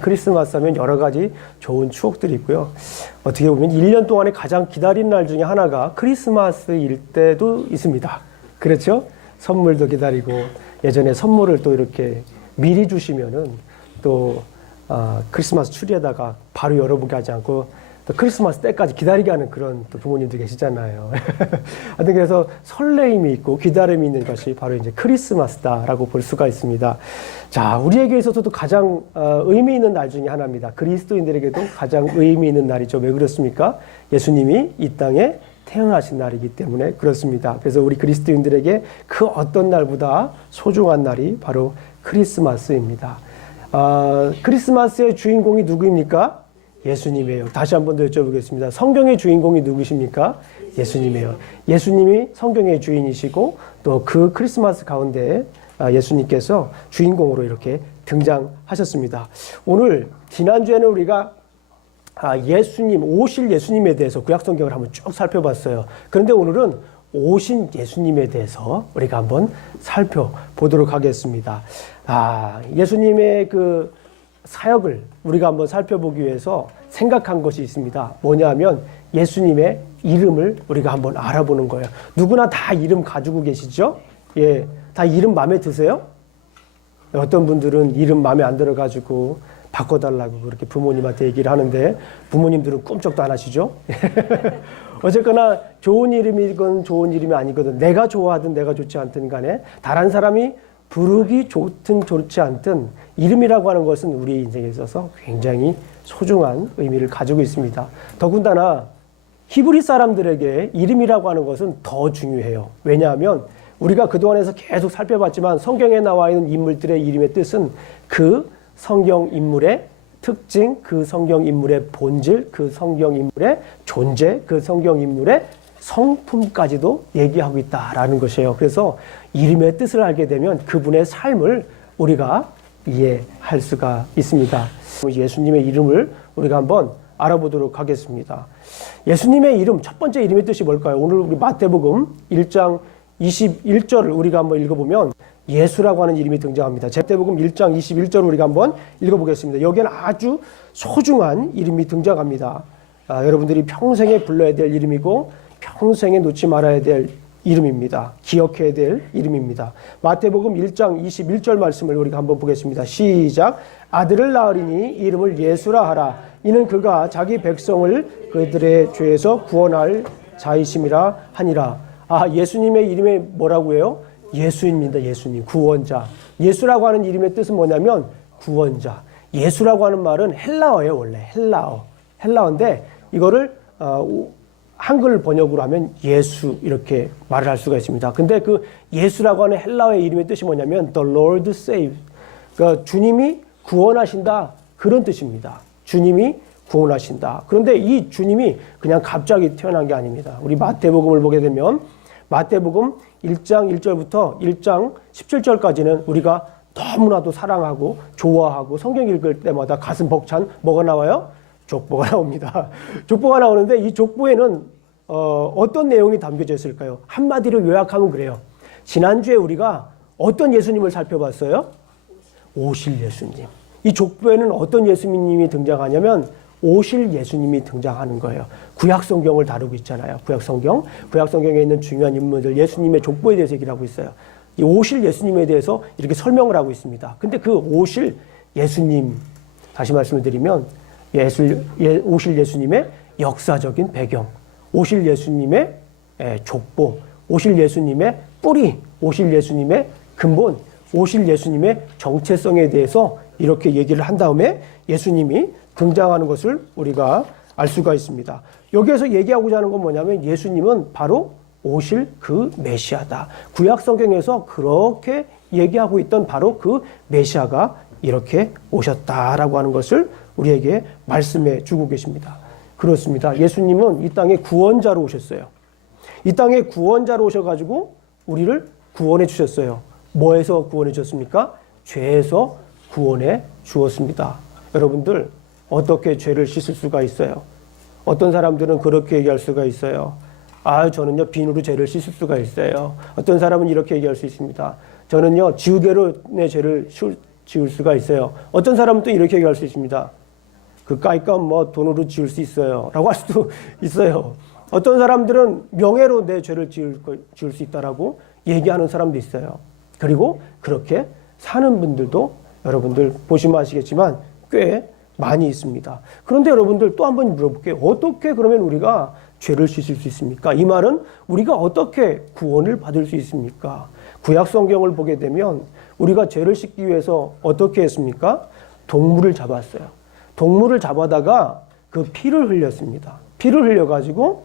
크리스마스 하면 여러 가지 좋은 추억들이 있고요. 어떻게 보면 1년 동안에 가장 기다리는 날 중에 하나가 크리스마스일 때도 있습니다. 그렇죠? 선물도 기다리고 예전에 선물을 또 이렇게 미리 주시면은 또 크리스마스 트리에다가 바로 열어보게 하지 않고 또 크리스마스 때까지 기다리게 하는 그런 또 부모님들 계시잖아요. 하여튼 그래서 설레임이 있고 기다림이 있는 것이 바로 이제 크리스마스다라고 볼 수가 있습니다. 자, 우리에게 있어서도 가장 의미 있는 날 중에 하나입니다. 그리스도인들에게도 가장 의미 있는 날이죠. 왜 그렇습니까? 예수님이 이 땅에 태어나신 날이기 때문에 그렇습니다. 그래서 우리 그리스도인들에게 그 어떤 날보다 소중한 날이 바로 크리스마스입니다. 크리스마스의 주인공이 누구입니까? 예수님이에요. 다시 한 번 더 여쭤보겠습니다. 성경의 주인공이 누구십니까? 예수님이에요. 예수님이 성경의 주인이시고 또 그 크리스마스 가운데 예수님께서 주인공으로 이렇게 등장하셨습니다. 오늘 지난주에는 우리가 예수님, 오실 예수님에 대해서 구약성경을 한번 쭉 살펴봤어요. 그런데 오늘은 오신 예수님에 대해서 우리가 한번 살펴보도록 하겠습니다. 예수님의 그 사역을 우리가 한번 살펴보기 위해서 생각한 것이 있습니다. 뭐냐면 예수님의 이름을 우리가 한번 알아보는 거예요. 누구나 다 이름 가지고 계시죠? 예, 다 이름 마음에 드세요? 어떤 분들은 이름 마음에 안 들어가지고 바꿔달라고 그렇게 부모님한테 얘기를 하는데 부모님들은 꿈쩍도 안 하시죠? 어쨌거나 좋은 이름이건 좋은 이름이 아니거든 내가 좋아하든 내가 좋지 않든 간에 다른 사람이 부르기 좋든 좋지 않든 이름이라고 하는 것은 우리 인생에 있어서 굉장히 소중한 의미를 가지고 있습니다. 더군다나 히브리 사람들에게 이름이라고 하는 것은 더 중요해요. 왜냐하면 우리가 그동안에서 계속 살펴봤지만 성경에 나와 있는 인물들의 이름의 뜻은 그 성경 인물의 특징, 그 성경 인물의 본질, 그 성경 인물의 존재, 그 성경 인물의 성품까지도 얘기하고 있다라는 것이에요. 그래서 이름의 뜻을 알게 되면 그분의 삶을 우리가 이해할 수가 있습니다. 예수님의 이름을 우리가 한번 알아보도록 하겠습니다. 예수님의 이름, 첫 번째 이름의 뜻이 뭘까요? 오늘 우리 마태복음 1장 21절을 우리가 한번 읽어보면 예수라고 하는 이름이 등장합니다. 마태복음 1장 21절을 우리가 한번 읽어보겠습니다. 여기에는 아주 소중한 이름이 등장합니다. 여러분들이 평생에 불러야 될 이름이고 평생에 놓지 말아야 될 이름입니다. 기억해야 될 이름입니다. 마태복음 1장 21절 말씀을 우리가 한번 보겠습니다. 시작. 아들을 낳으리니 이름을 예수라 하라. 이는 그가 자기 백성을 그들의 죄에서 구원할 자이심이라 하니라. 예수님의 이름이 뭐라고 해요? 예수입니다. 예수님, 구원자. 예수라고 하는 이름의 뜻은 뭐냐면 구원자. 예수라고 하는 말은 헬라어예요. 원래 헬라어인데 이거를 한글 번역으로 하면 예수 이렇게 말을 할 수가 있습니다. 근데 그 예수라고 하는 헬라어의 이름의 뜻이 뭐냐면 The Lord Save. 그러니까 주님이 구원하신다 그런 뜻입니다. 주님이 구원하신다. 그런데 이 주님이 그냥 갑자기 태어난 게 아닙니다. 우리 마태복음을 보게 되면 마태복음 1장 1절부터 1장 17절까지는 우리가 너무나도 사랑하고 좋아하고 성경 읽을 때마다 가슴 벅찬 뭐가 나와요? 족보가 나옵니다. 족보가 나오는데 이 족보에는 어떤 내용이 담겨져 있을까요? 한마디로 요약하면 그래요. 지난주에 우리가 어떤 예수님을 살펴봤어요? 오실 예수님. 이 족보에는 어떤 예수님이 등장하냐면 오실 예수님이 등장하는 거예요. 구약성경을 다루고 있잖아요. 구약성경에 있는 중요한 인물들 예수님의 족보에 대해서 얘기를 하고 있어요. 이 오실 예수님에 대해서 이렇게 설명을 하고 있습니다. 근데 그 오실 예수님 다시 말씀을 드리면 오실 예수님의 역사적인 배경, 오실 예수님의 족보, 오실 예수님의 뿌리, 오실 예수님의 근본, 오실 예수님의 정체성에 대해서 이렇게 얘기를 한 다음에 예수님이 등장하는 것을 우리가 알 수가 있습니다. 여기에서 얘기하고자 하는 건 뭐냐면 예수님은 바로 오실 그 메시아다. 구약 성경에서 그렇게 얘기하고 있던 바로 그 메시아가 이렇게 오셨다라고 하는 것을 우리에게 말씀해 주고 계십니다. 그렇습니다. 예수님은 이 땅에 구원자로 오셨어요. 이 땅에 구원자로 오셔가지고 우리를 구원해 주셨어요. 뭐에서 구원해 주셨습니까? 죄에서 구원해 주었습니다. 여러분들 어떻게 죄를 씻을 수가 있어요? 어떤 사람들은 그렇게 얘기할 수가 있어요. 저는요 비누로 죄를 씻을 수가 있어요. 어떤 사람은 이렇게 얘기할 수 있습니다. 저는요 지우개로 내 죄를 지을 수가 있어요. 어떤 사람은 또 이렇게 얘기할 수 있습니다. 그까이까 뭐 돈으로 지을 수 있어요 라고 할 수도 있어요. 어떤 사람들은 명예로 내 죄를 지을 수 있다라고 얘기하는 사람도 있어요. 그리고 그렇게 사는 분들도 여러분들 보시면 아시겠지만 꽤 많이 있습니다. 그런데 여러분들 또 한 번 물어볼게요. 어떻게 그러면 우리가 죄를 씻을 수 있습니까? 이 말은 우리가 어떻게 구원을 받을 수 있습니까? 구약 성경을 보게 되면 우리가 죄를 씻기 위해서 어떻게 했습니까? 동물을 잡았어요. 동물을 잡아다가 그 피를 흘렸습니다. 피를 흘려가지고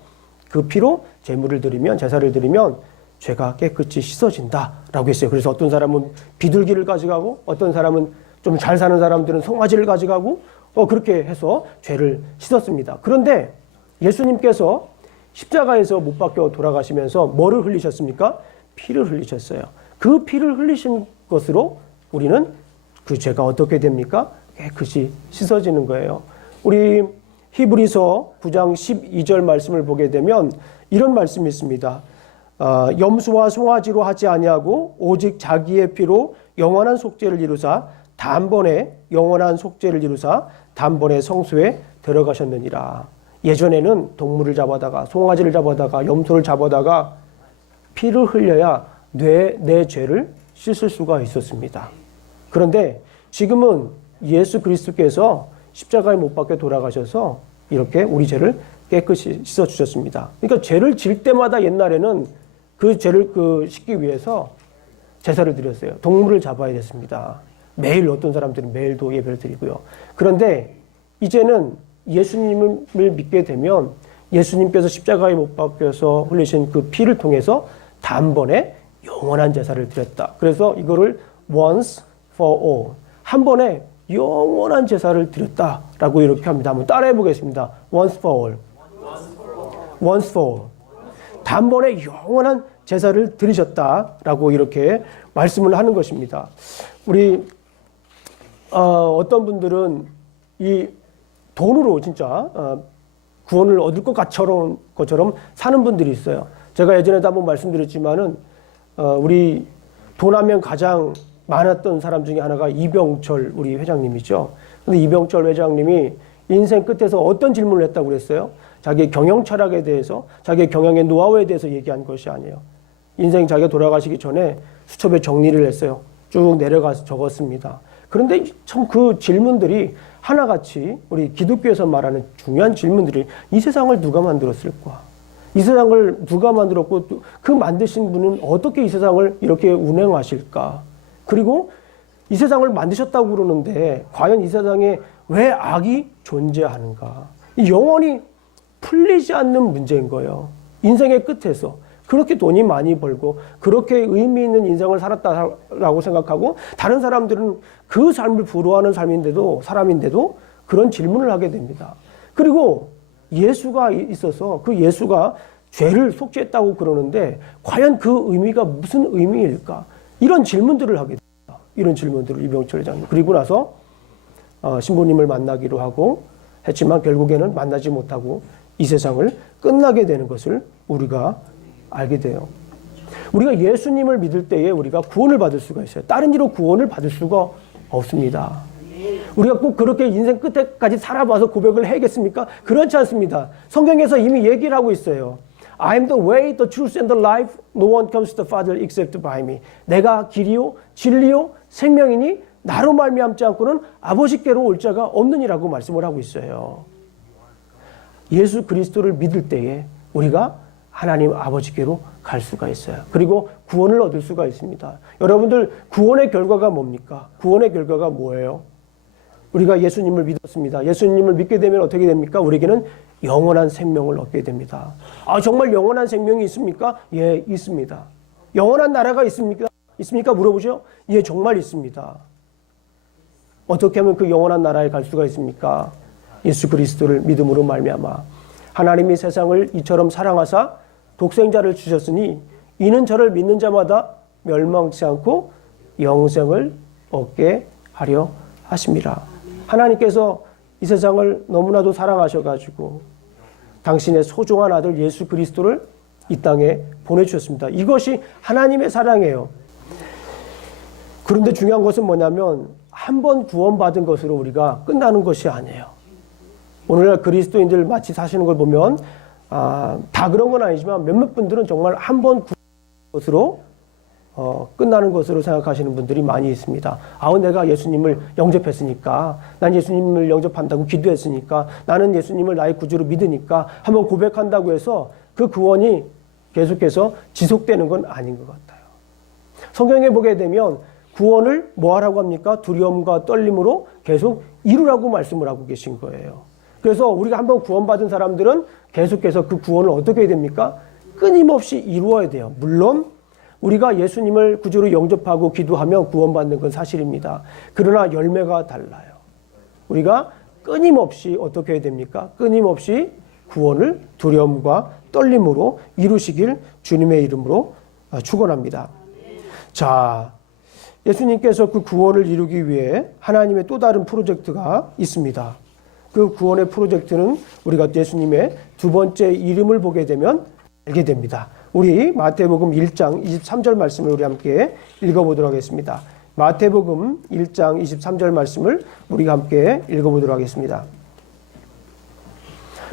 그 피로 제물을 드리면, 제사를 드리면 죄가 깨끗이 씻어진다라고 했어요. 그래서 어떤 사람은 비둘기를 가져가고 어떤 사람은 좀 잘 사는 사람들은 송아지를 가져가고 그렇게 해서 죄를 씻었습니다. 그런데 예수님께서 십자가에서 못 박혀 돌아가시면서 뭐를 흘리셨습니까? 피를 흘리셨어요. 그 피를 흘리신 것으로 우리는 그 죄가 어떻게 됩니까? 깨끗이 씻어지는 거예요. 우리 히브리서 9장 12절 말씀을 보게 되면 이런 말씀이 있습니다. 염소와 송아지로 하지 아니하고 오직 자기의 피로 영원한 속죄를 이루사 단번에 영원한 속죄를 이루사 단번에 성소에 들어가셨느니라. 예전에는 동물을 잡아다가 송아지를 잡아다가 염소를 잡아다가 피를 흘려야 내 죄를 씻을 수가 있었습니다. 그런데 지금은 예수 그리스도께서 십자가에 못 박혀 돌아가셔서 이렇게 우리 죄를 깨끗이 씻어주셨습니다. 그러니까 죄를 질 때마다 옛날에는 그 죄를 씻기 위해서 제사를 드렸어요. 동물을 잡아야 됐습니다. 매일 어떤 사람들은 매일도 예배를 드리고요. 그런데 이제는 예수님을 믿게 되면 예수님께서 십자가에 못 박혀서 흘리신 그 피를 통해서 단번에 영원한 제사를 드렸다. 그래서 이거를 once for all, 한 번에 영원한 제사를 드렸다라고 이렇게 합니다. 한번 따라해 보겠습니다. once for all. once for all. 단번에 영원한 제사를 드리셨다라고 이렇게 말씀을 하는 것입니다. 우리 어떤 분들은 이 돈으로 진짜 구원을 얻을 것처럼 사는 분들이 있어요. 제가 예전에도 한번 말씀드렸지만은 우리 돈 하면 가장 많았던 사람 중에 하나가 이병철 우리 회장님이죠. 근데 이병철 회장님이 인생 끝에서 어떤 질문을 했다고 그랬어요? 자기의 경영 철학에 대해서, 자기의 경영의 노하우에 대해서 얘기한 것이 아니에요. 인생 자기가 돌아가시기 전에 수첩에 정리를 했어요. 쭉 내려가서 적었습니다. 그런데 참 그 질문들이 하나같이 우리 기독교에서 말하는 중요한 질문들이 이 세상을 누가 만들었을까? 이 세상을 누가 만들었고 그 만드신 분은 어떻게 이 세상을 이렇게 운행하실까? 그리고 이 세상을 만드셨다고 그러는데 과연 이 세상에 왜 악이 존재하는가? 영원히 풀리지 않는 문제인 거예요. 인생의 끝에서 그렇게 돈이 많이 벌고 그렇게 의미 있는 인생을 살았다라고 생각하고 다른 사람들은 그 삶을 부러워하는 사람인데도 그런 질문을 하게 됩니다. 그리고 예수가 있어서 그 예수가 죄를 속죄했다고 그러는데 과연 그 의미가 무슨 의미일까? 이런 질문들을 하게 됩니다. 이런 질문들을 이병철 회장님. 그리고 나서 신부님을 만나기로 하고 했지만 결국에는 만나지 못하고 이 세상을 끝나게 되는 것을 우리가 알게 돼요. 우리가 예수님을 믿을 때에 우리가 구원을 받을 수가 있어요. 다른 이로 구원을 받을 수가 없습니다. 우리가 꼭 그렇게 인생 끝에까지 살아봐서 고백을 해야겠습니까? 그렇지 않습니다. 성경에서 이미 얘기를 하고 있어요. I am the way, the truth and the life. No one comes to the Father except by me. 내가 길이요, 진리요, 생명이니 나로 말미암지 않고는 아버지께로 올 자가 없느니라고 말씀을 하고 있어요. 예수 그리스도를 믿을 때에 우리가 하나님 아버지께로 갈 수가 있어요. 그리고 구원을 얻을 수가 있습니다. 여러분들 구원의 결과가 뭡니까? 구원의 결과가 뭐예요? 우리가 예수님을 믿었습니다. 예수님을 믿게 되면 어떻게 됩니까? 우리에게는 영원한 생명을 얻게 됩니다. 아, 정말 영원한 생명이 있습니까? 예, 있습니다. 영원한 나라가 있습니까? 있습니까? 물어보죠. 예, 정말 있습니다. 어떻게 하면 그 영원한 나라에 갈 수가 있습니까? 예수 그리스도를 믿음으로 말미암아 하나님이 세상을 이처럼 사랑하사 독생자를 주셨으니 이는 저를 믿는 자마다 멸망치 않고 영생을 얻게 하려 하심이라. 하나님께서 이 세상을 너무나도 사랑하셔가지고 당신의 소중한 아들 예수 그리스도를 이 땅에 보내주셨습니다. 이것이 하나님의 사랑이에요. 그런데 중요한 것은 뭐냐면 한 번 구원받은 것으로 우리가 끝나는 것이 아니에요. 오늘날 그리스도인들 마치 사시는 걸 보면 다 그런 건 아니지만 몇몇 분들은 정말 한 번 구원받은 것으로 끝나는 것으로 생각하시는 분들이 많이 있습니다. 내가 예수님을 영접했으니까, 난 예수님을 영접한다고 기도했으니까, 나는 예수님을 나의 구주로 믿으니까 한번 고백한다고 해서 그 구원이 계속해서 지속되는 건 아닌 것 같아요. 성경에 보게 되면 구원을 뭐 하라고 합니까? 두려움과 떨림으로 계속 이루라고 말씀을 하고 계신 거예요. 그래서 우리가 한번 구원받은 사람들은 계속해서 그 구원을 어떻게 해야 됩니까? 끊임없이 이루어야 돼요. 물론 우리가 예수님을 구주로 영접하고 기도하면 구원받는 건 사실입니다. 그러나 열매가 달라요. 우리가 끊임없이 어떻게 해야 됩니까? 끊임없이 구원을 두려움과 떨림으로 이루시길 주님의 이름으로 축원합니다. 자, 예수님께서 그 구원을 이루기 위해 하나님의 또 다른 프로젝트가 있습니다. 그 구원의 프로젝트는 우리가 예수님의 두 번째 이름을 보게 되면 알게 됩니다. 우리 마태복음 1장 23절 말씀을 우리 함께 읽어보도록 하겠습니다. 마태복음 1장 23절 말씀을 우리가 함께 읽어보도록 하겠습니다.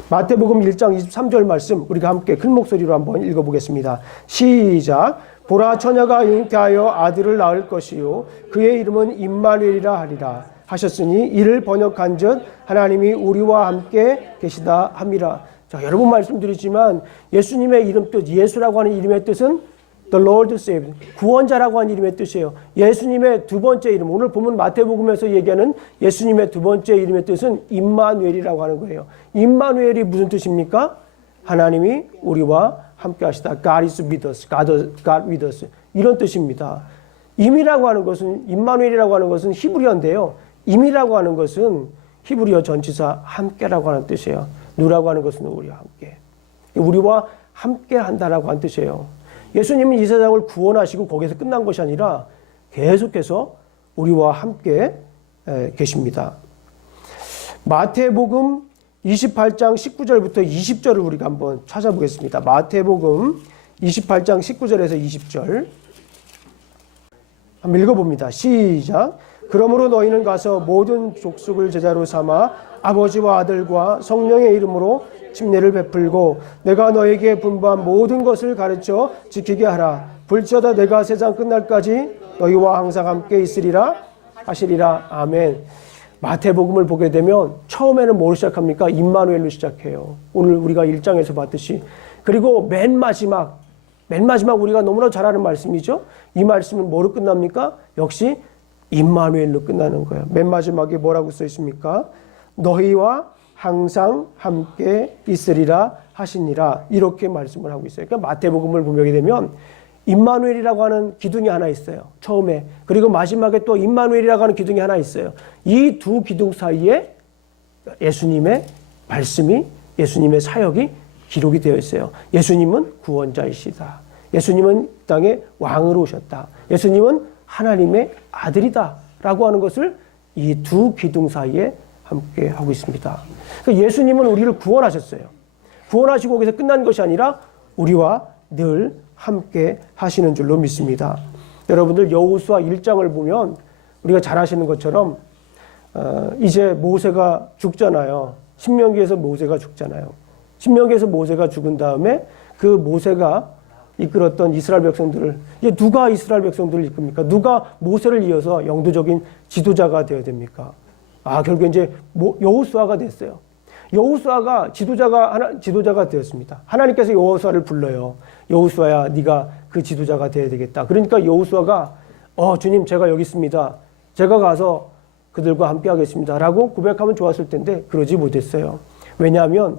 마태복음 1장 23절 말씀 우리가 함께 큰 목소리로 한번 읽어보겠습니다. 시작. 보라, 처녀가 잉태하여 아들을 낳을 것이요 그의 이름은 임마누엘이라 하리라 하셨으니 이를 번역한즉 하나님이 우리와 함께 계시다 함이라. 자, 여러 번 말씀드리지만 예수님의 이름 뜻, 예수라고 하는 이름의 뜻은 The Lord Saved, 구원자라고 하는 이름의 뜻이에요. 예수님의 두 번째 이름, 오늘 보면 마태복음에서 얘기하는 예수님의 두 번째 이름의 뜻은 임마누엘이라고 하는 거예요. 임마누엘이 무슨 뜻입니까? 하나님이 우리와 함께 하시다. God is with us. God with us. 이런 뜻입니다. 임이라고 하는 것은, 임마누엘이라고 하는 것은 히브리어인데요. 임이라고 하는 것은 히브리어 전치사 함께라고 하는 뜻이에요. 누라고 하는 것은 우리와 함께. 우리와 함께 한다라고 하는 뜻이에요. 예수님은 이 세상을 구원하시고 거기서 끝난 것이 아니라 계속해서 우리와 함께 계십니다. 마태복음 28장 19절부터 20절을 우리가 한번 찾아보겠습니다. 마태복음 28장 19절에서 20절 한번 읽어봅니다. 시작. 그러므로 너희는 가서 모든 족속을 제자로 삼아 아버지와 아들과 성령의 이름으로 침례를 베풀고 내가 너에게 분부한 모든 것을 가르쳐 지키게 하라. 불지어다 내가 세상 끝날까지 너희와 항상 함께 있으리라 하시리라. 아멘. 마태복음을 보게 되면 처음에는 뭐로 시작합니까? 임마누엘로 시작해요. 오늘 우리가 1장에서 봤듯이. 그리고 맨 마지막 우리가 너무나 잘 아는 말씀이죠. 이 말씀은 뭐로 끝납니까? 역시 임마누엘로 끝나는 거예요. 맨 마지막에 뭐라고 써 있습니까? 너희와 항상 함께 있으리라 하시니라. 이렇게 말씀을 하고 있어요. 그러니까 마태복음을 보게 되면 임마누엘이라고 하는 기둥이 하나 있어요. 처음에. 그리고 마지막에 또 임마누엘이라고 하는 기둥이 하나 있어요. 이 두 기둥 사이에 예수님의 말씀이, 예수님의 사역이 기록이 되어 있어요. 예수님은 구원자이시다. 예수님은 땅에 왕으로 오셨다. 예수님은 하나님의 아들이다. 라고 하는 것을 이 두 기둥 사이에 함께 하고 있습니다. 그러니까 예수님은 우리를 구원하셨어요. 구원하시고 거기서 끝난 것이 아니라 우리와 늘 함께 하시는 줄로 믿습니다. 여러분들 여호수아 1장을 보면 우리가 잘 아시는 것처럼 이제 모세가 죽잖아요. 신명기에서 모세가 죽잖아요. 신명기에서 모세가 죽은 다음에 그 모세가 이끌었던 이스라엘 백성들을, 이제 누가 이스라엘 백성들을 이끕니까? 누가 모세를 이어서 영도적인 지도자가 되어야 됩니까? 결국 이제 여호수아가 됐어요. 여호수아가 지도자가 되었습니다. 하나님께서 여호수아를 불러요. 여호수아야, 네가 그 지도자가 되어야 되겠다. 그러니까 여호수아가 주님, 제가 여기 있습니다. 제가 가서 그들과 함께 하겠습니다. 라고 고백하면 좋았을 텐데 그러지 못했어요. 왜냐하면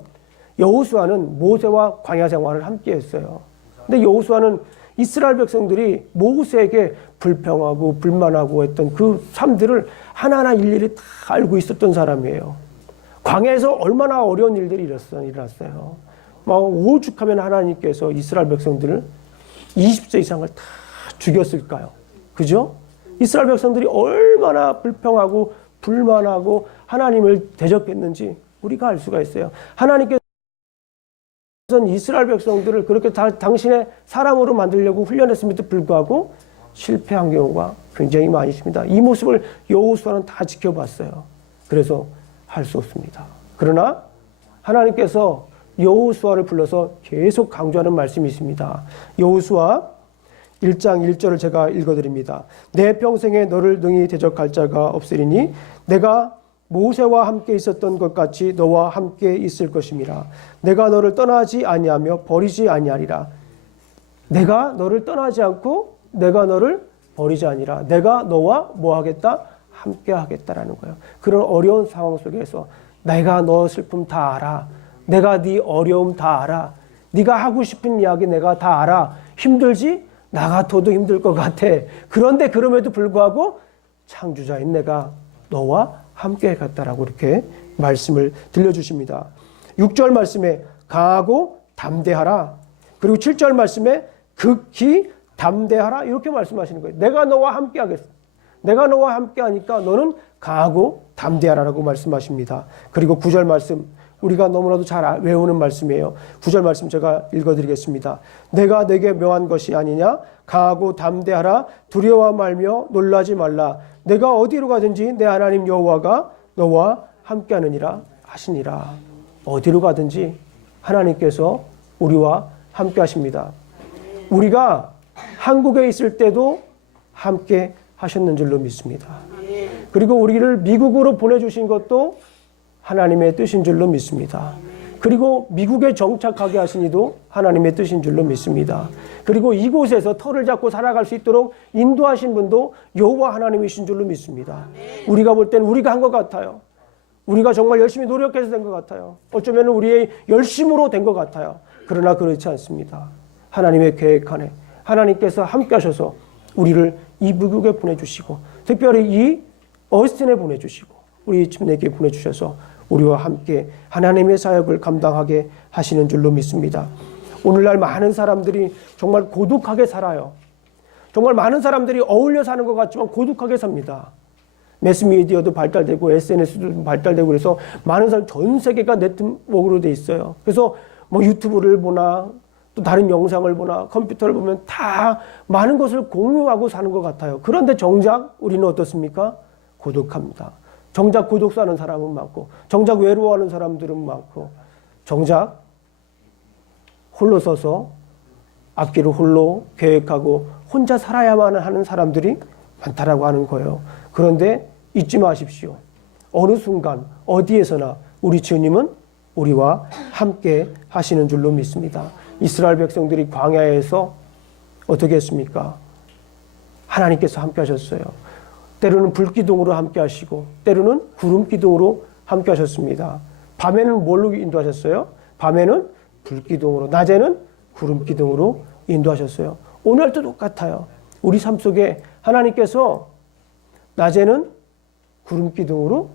여호수아는 모세와 광야 생활을 함께 했어요. 근데 여호수아는 이스라엘 백성들이 모세에게 불평하고 불만하고 했던 그 삶들을 하나하나 일일이 다 알고 있었던 사람이에요. 광야에서 얼마나 어려운 일들이 일어났어요. 막 오죽하면 하나님께서 이스라엘 백성들을 20세 이상을 다 죽였을까요? 그죠? 이스라엘 백성들이 얼마나 불평하고 불만하고 하나님을 대적했는지 우리가 알 수가 있어요. 하나님께서 이스라엘 백성들을 그렇게 당신의 사람으로 만들려고 훈련했음에도 불구하고 실패한 경우가 굉장히 많이 있습니다. 이 모습을 여호수아는 다 지켜봤어요. 그래서 할 수 없습니다. 그러나 하나님께서 여호수아를 불러서 계속 강조하는 말씀이 있습니다. 여호수아 1장 1절을 제가 읽어드립니다. 내 평생에 너를 능히 대적할 자가 없으리니 내가 모세와 함께 있었던 것 같이 너와 함께 있을 것임이라. 내가 너를 떠나지 아니하며 버리지 아니하리라. 내가 너를 떠나지 않고 내가 너를 버리지 아니라. 내가 너와 뭐 하겠다? 함께 하겠다라는 거예요. 그런 어려운 상황 속에서 내가 너 슬픔 다 알아. 내가 네 어려움 다 알아. 네가 하고 싶은 이야기 내가 다 알아. 힘들지? 나 같아도 힘들 것 같아. 그런데 그럼에도 불구하고 창조자인 내가 너와 함께 하겠다라고 이렇게 말씀을 들려주십니다. 6절 말씀에 강하고 담대하라. 그리고 7절 말씀에 극히 담대하라. 이렇게 말씀하시는 거예요. 내가 너와 함께 하겠어. 내가 너와 함께 하니까 너는 강하고 담대하라라고 말씀하십니다. 그리고 9절 말씀, 우리가 너무나도 잘 외우는 말씀이에요. 9절 말씀 제가 읽어드리겠습니다. 내가 내게 명한 것이 아니냐? 강하고 담대하라. 두려워 말며 놀라지 말라. 내가 어디로 가든지 내 하나님 여호와가 너와 함께하느니라 하시니라. 어디로 가든지 하나님께서 우리와 함께 하십니다. 우리가 한국에 있을 때도 함께 하셨는 줄로 믿습니다. 그리고 우리를 미국으로 보내주신 것도 하나님의 뜻인 줄로 믿습니다. 그리고 미국에 정착하게 하신 이도 하나님의 뜻인 줄로 믿습니다. 그리고 이곳에서 터를 잡고 살아갈 수 있도록 인도하신 분도 여호와 하나님이신 줄로 믿습니다. 우리가 볼 때는 우리가 한 것 같아요. 우리가 정말 열심히 노력해서 된 것 같아요. 어쩌면 우리의 열심으로 된 것 같아요. 그러나 그렇지 않습니다. 하나님의 계획 안에 하나님께서 함께 하셔서 우리를 이 미국에 보내주시고 특별히 이 어스틴에 보내주시고 우리 집내에게 보내주셔서 우리와 함께 하나님의 사역을 감당하게 하시는 줄로 믿습니다. 오늘날 많은 사람들이 정말 고독하게 살아요. 정말 많은 사람들이 어울려 사는 것 같지만 고독하게 삽니다. 매스미디어도 발달되고 SNS도 발달되고 그래서 많은 사람 전 세계가 네트워크로 돼 있어요. 그래서 뭐 유튜브를 보나 또 다른 영상을 보나 컴퓨터를 보면 다 많은 것을 공유하고 사는 것 같아요. 그런데 정작 우리는 어떻습니까? 고독합니다. 정작 고독 사는 사람은 많고 정작 외로워하는 사람들은 많고 정작 홀로 서서 앞길을 홀로 계획하고 혼자 살아야만 하는 사람들이 많다라고 하는 거예요. 그런데 잊지 마십시오. 어느 순간 어디에서나 우리 주님은 우리와 함께 하시는 줄로 믿습니다. 이스라엘 백성들이 광야에서 어떻게 했습니까? 하나님께서 함께 하셨어요. 때로는 불기둥으로 함께 하시고 때로는 구름기둥으로 함께 하셨습니다. 밤에는 뭘로 인도하셨어요? 밤에는 불기둥으로, 낮에는 구름기둥으로 인도하셨어요. 오늘도 똑같아요. 우리 삶 속에 하나님께서 낮에는 구름기둥으로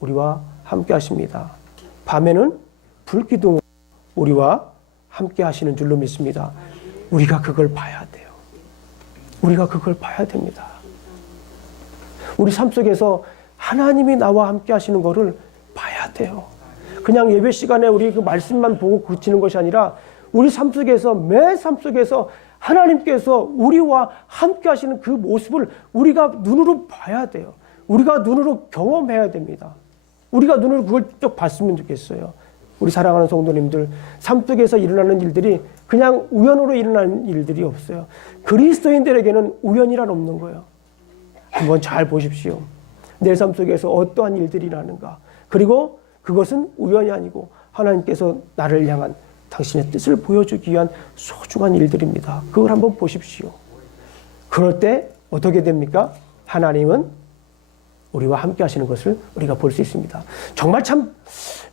우리와 함께 하십니다. 밤에는 불기둥으로 우리와 함께 하시는 줄로 믿습니다. 우리가 그걸 봐야 돼요. 우리가 그걸 봐야 됩니다. 우리 삶 속에서 하나님이 나와 함께 하시는 것을 봐야 돼요. 그냥 예배 시간에 우리 그 말씀만 보고 그치는 것이 아니라 우리 삶 속에서 매 삶 속에서 하나님께서 우리와 함께 하시는 그 모습을 우리가 눈으로 봐야 돼요. 우리가 눈으로 경험해야 됩니다. 우리가 눈으로 그걸 쭉 봤으면 좋겠어요. 우리 사랑하는 성도님들, 삶 속에서 일어나는 일들이 그냥 우연으로 일어나는 일들이 없어요. 그리스도인들에게는 우연이란 없는 거예요. 한번 잘 보십시오. 내 삶 속에서 어떠한 일들이 일어나는가. 그리고 그것은 우연이 아니고 하나님께서 나를 향한 당신의 뜻을 보여주기 위한 소중한 일들입니다. 그걸 한번 보십시오. 그럴 때 어떻게 됩니까? 하나님은 우리와 함께 하시는 것을 우리가 볼 수 있습니다. 정말 참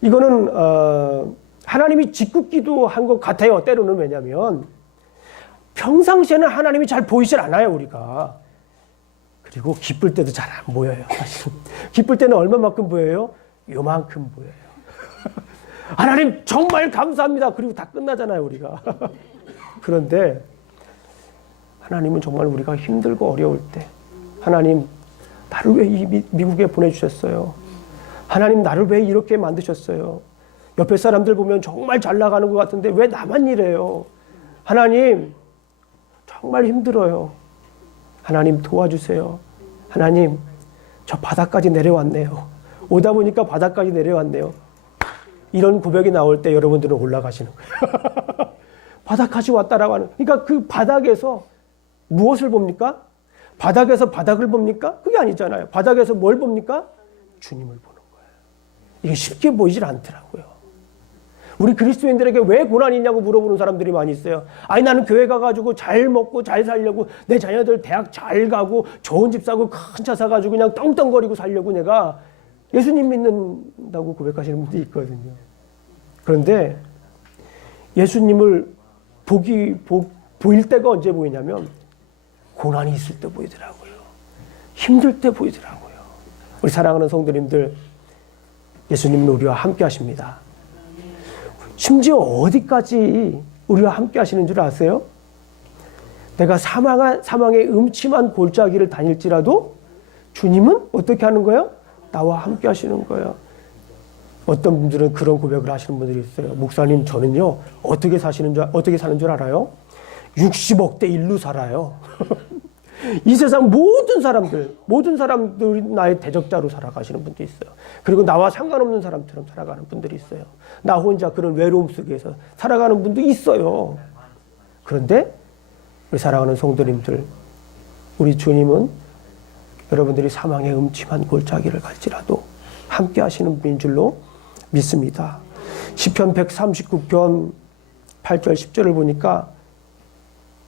이거는 하나님이 짓궂기도 한 것 같아요. 때로는. 왜냐하면 평상시에는 하나님이 잘 보이질 않아요. 우리가. 그리고 기쁠 때도 잘 안 보여요. 사실 기쁠 때는 얼마만큼 보여요? 요만큼 보여요. 하나님 정말 감사합니다. 그리고 다 끝나잖아요. 우리가. 그런데 하나님은 정말 우리가 힘들고 어려울 때 하나님 나를 왜 이 미국에 보내주셨어요? 하나님 나를 왜 이렇게 만드셨어요? 옆에 사람들 보면 정말 잘 나가는 것 같은데 왜 나만 이래요? 하나님 정말 힘들어요. 하나님 도와주세요. 하나님, 저 바닥까지 내려왔네요. 오다 보니까 바닥까지 내려왔네요. 이런 고백이 나올 때 여러분들은 올라가시는 거예요. 바닥까지 왔다라고 하는. 그러니까 그 바닥에서 무엇을 봅니까? 바닥에서 바닥을 봅니까? 그게 아니잖아요. 바닥에서 뭘 봅니까? 주님을 보는 거예요. 이게 쉽게 보이질 않더라고요. 우리 그리스도인들에게 왜 고난이 있냐고 물어보는 사람들이 많이 있어요. 아니, 나는 교회 가가지고 잘 먹고 잘 살려고, 내 자녀들 대학 잘 가고 좋은 집 사고 큰 차 사가지고 그냥 떵떵거리고 살려고 내가 예수님 믿는다고 고백하시는 분들이 있거든요. 그런데 예수님을 보일 때가 언제 보이냐면 고난이 있을 때 보이더라고요. 힘들 때 보이더라고요. 우리 사랑하는 성도님들, 예수님은 우리와 함께 하십니다. 심지어 어디까지 우리와 함께 하시는 줄 아세요? 내가 사망의 음침한 골짜기를 다닐지라도 주님은 어떻게 하는 거예요? 나와 함께 하시는 거예요. 어떤 분들은 그런 고백을 하시는 분들이 있어요. 목사님, 저는요, 어떻게 사는 줄 알아요? 60억 대 1로 살아요. 이 세상 모든 사람들이 나의 대적자로 살아가시는 분도 있어요. 그리고 나와 상관없는 사람처럼 살아가는 분들이 있어요. 나 혼자 그런 외로움 속에서 살아가는 분도 있어요. 그런데 우리 사랑하는 성도님들, 우리 주님은 여러분들이 사망의 음침한 골짜기를 갈지라도 함께 하시는 분인 줄로 믿습니다. 시편 139편 8절 10절을 보니까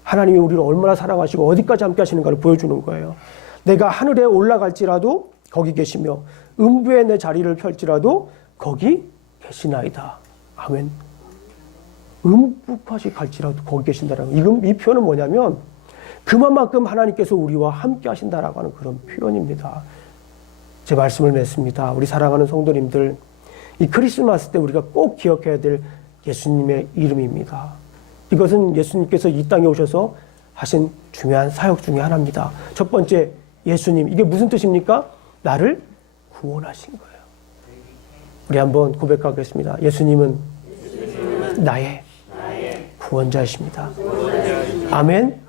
하나님이 우리를 얼마나 사랑하시고 어디까지 함께 하시는가를 보여주는 거예요. 내가 하늘에 올라갈지라도 거기 계시며 음부에 내 자리를 펼지라도 거기 계시나이다. 아멘. 음부까지 갈지라도 거기 계신다라는 거. 이 표현은 뭐냐면 그만큼 하나님께서 우리와 함께 하신다라고 하는 그런 표현입니다. 제 말씀을 맺습니다. 우리 사랑하는 성도님들, 이 크리스마스 때 우리가 꼭 기억해야 될 예수님의 이름입니다. 이것은 예수님께서 이 땅에 오셔서 하신 중요한 사역 중에 하나입니다. 첫 번째, 예수님. 이게 무슨 뜻입니까? 나를 구원하신 거예요. 우리 한번 고백하겠습니다. 예수님은 나의 구원자이십니다. 아멘?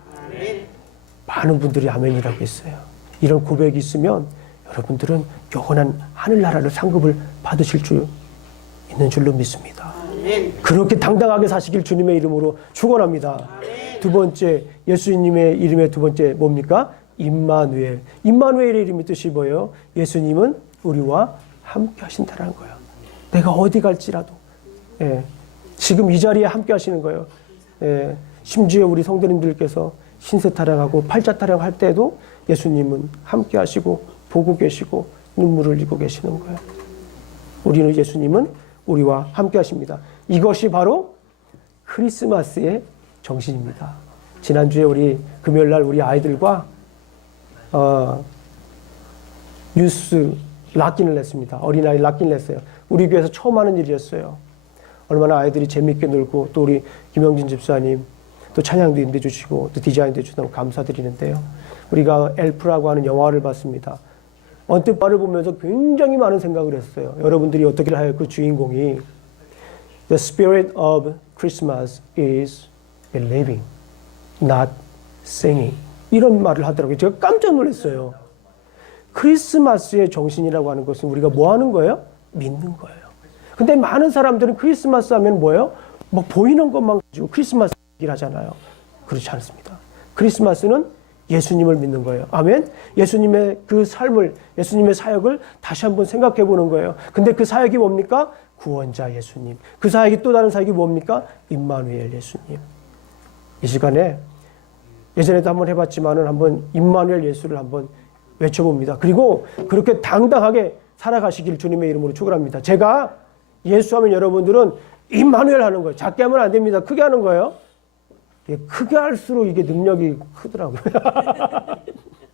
많은 분들이 아멘이라고 했어요. 이런 고백이 있으면 여러분들은 영원한 하늘나라를 상급을 받으실 줄 있는 줄로 믿습니다. 그렇게 당당하게 사시길 주님의 이름으로 축원합니다. 두 번째, 예수님의 이름의 두 번째 뭡니까? 임마누엘. 임마누엘의 이름의 뜻이 뭐예요? 예수님은 우리와 함께 하신다는 거예요. 내가 어디 갈지라도 지금 이 자리에 함께 하시는 거예요. 심지어 우리 성도님들께서 신세 타령하고 팔자 타령할 때도 예수님은 함께 하시고 보고 계시고 눈물을 흘리고 계시는 거예요. 우리는 예수님은 우리와 함께 하십니다. 이것이 바로 크리스마스의 정신입니다. 지난주에 우리 금요일날 우리 아이들과 뉴스 락긴을 냈습니다. 어린아이 락긴을 냈어요. 우리 교회에서 처음 하는 일이었어요. 얼마나 아이들이 재미있게 놀고 또 우리 김영진 집사님 또 찬양도 인도해 주시고 또 디자인도 해주셔서 너무 감사드리는데요. 우리가 엘프라고 하는 영화를 봤습니다. 언뜻 말을 보면서 굉장히 많은 생각을 했어요. 여러분들이 어떻게 하여 그 주인공이 The spirit of Christmas is believing, not singing. 이런 말을 하더라고요. 제가 깜짝 놀랐어요. 크리스마스의 정신이라고 하는 것은 우리가 뭐 하는 거예요? 믿는 거예요. 근데 많은 사람들은 크리스마스 하면 뭐예요? 뭐 보이는 것만 가지고 크리스마스 얘기를 하잖아요. 그렇지 않습니다. 크리스마스는 예수님을 믿는 거예요. 아멘? 예수님의 그 삶을, 예수님의 사역을 다시 한번 생각해 보는 거예요. 근데 그 사역이 뭡니까? 구원자 예수님. 그 사역이 또 다른 사역이 뭡니까? 임마누엘 예수님. 이 시간에 예전에도 한번 해봤지만은 한번 임마누엘 예수를 한번 외쳐봅니다. 그리고 그렇게 당당하게 살아가시길 주님의 이름으로 축원합니다. 제가 예수하면 여러분들은 임마누엘 하는 거예요. 작게 하면 안 됩니다. 크게 하는 거예요. 크게 할수록 이게 능력이 크더라고요.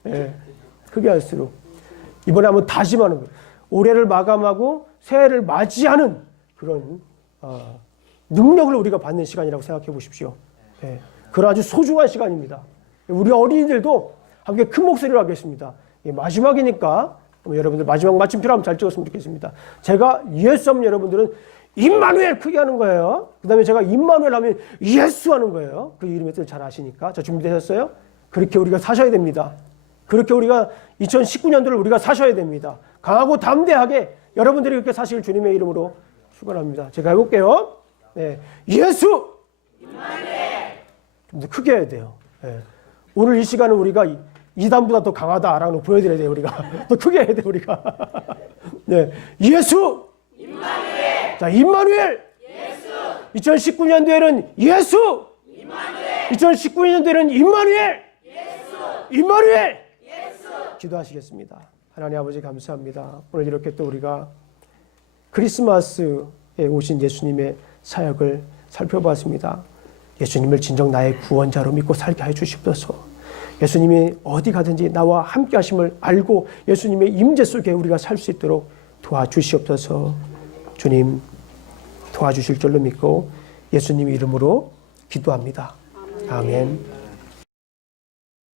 네, 크게 할수록. 이번에 한번 다시 하는 거예요. 올해를 마감하고 새해를 맞이하는 그런 능력을 우리가 받는 시간이라고 생각해 보십시오. 네, 그런 아주 소중한 시간입니다. 우리 어린이들도 함께 큰 목소리로 하겠습니다. 마지막이니까 여러분들 마지막 마침표로 한번 잘 찍었으면 좋겠습니다. 제가 예수 하면 여러분들은 임마누엘 크게 하는 거예요. 그 다음에 제가 임마누엘 하면 예수 하는 거예요. 그 이름의 뜻을 잘 아시니까. 자, 준비되셨어요? 그렇게 우리가 사셔야 됩니다. 그렇게 우리가 2019년도를 우리가 사셔야 됩니다. 강하고 담대하게 여러분들이 그렇게 사실 주님의 이름으로 축원합니다. 제가 해볼게요. 네. 예수! 좀 더 크게 해야 돼요. 네. 오늘 이 시간은 우리가 이단보다 더 강하다라는 걸 보여드려야 돼요. 우리가 더 크게 해야 돼요. 우리가 네. 예수! 임마누엘! 자, 임마누엘! 예수! 2019년도에는 예수! 임마누엘! 2019년도에는 임마누엘! 예수! 임마누엘! 예수! 기도하시겠습니다. 하나님 아버지 감사합니다. 오늘 이렇게 또 우리가 크리스마스에 오신 예수님의 사역을 살펴봤습니다. 예수님을 진정 나의 구원자로 믿고 살게 해 주시옵소서. 예수님이 어디 가든지 나와 함께 하심을 알고 예수님의 임재 속에 우리가 살 수 있도록 도와주시옵소서. 주님 도와주실 줄로 믿고 예수님 이름으로 기도합니다. 아멘.